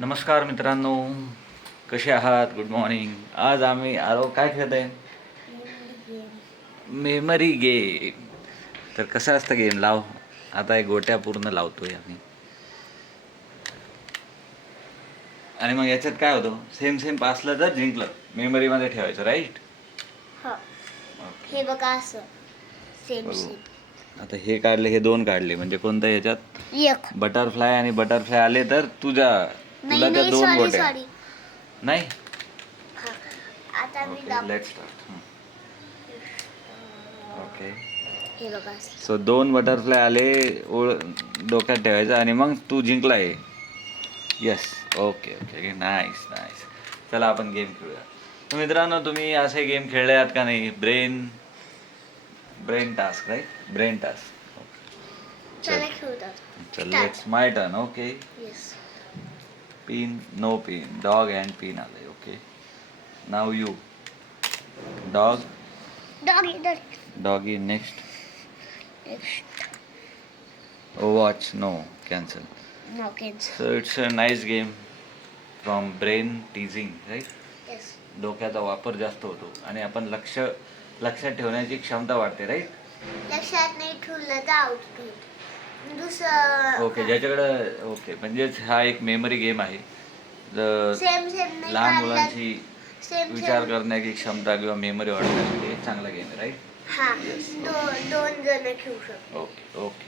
नमस्कार मित्रांनो, कसे आहात? Good morning. आज आम्ही काय खेळत आहे? Memory game. तर कसं असतं गेम? लाव. आता एक गोट्या पूर्ण लावतोय आम्ही आणि मग याच्यात काय होतं, सेम सेम पासलं तर जिंकलं, मेमरीमध्ये ठेवायचं, राईट? हे बघा असं सेम बघू. सेम. आता हे काढले, हे दोन काढले, म्हणजे कोणतं ह्याच्यात एक बटरफ्लाय आणि बटरफ्लाय आले तर तुला नाही त्या नाही दोन सॉरी गोट्या. सॉरी. नाही. आता मी ओके, दाखव. Let's start. ओके, हे बघा असं. सो दोन बटरफ्लाय आले, डोक्यात ठेवायचं आणि मग तू जिंकला आहे. Yes. Okay okay okay, nice nice. चला आपण गेम खेळूया. तर मित्रांनो, तुम्ही असे गेम खेळले आहात का नाही? Brain brain task, right? Brain task. चला खेळूया. चल, let's my turn. Okay. Yes. Pin, no pin, dog and pin आले. Okay, now you. Dog, dog इधर. Doggy. Next. Watch, no, cancel. No cancel. So it's a nice game from brain teasing, right? Yes. डोक्याचा वापर जास्त होतो आणि आपण लक्षात ठेवण्याची क्षमता वाढते, राईट? लक्षात नाही ठेवलं तर आउट. दुसरं ओके, ज्याच्याकडं ओके, म्हणजेच हा एक मेमरी गेम आहे. सेम सेम नाही लहान काढलं. मुलांची सेम विचार सेम. करण्याची क्षमता किंवा मेमरी वाढवण्यासाठी एक चांगला गेम आहे, राईट? हा. दोन जण खेळू शकतो. Okay okay.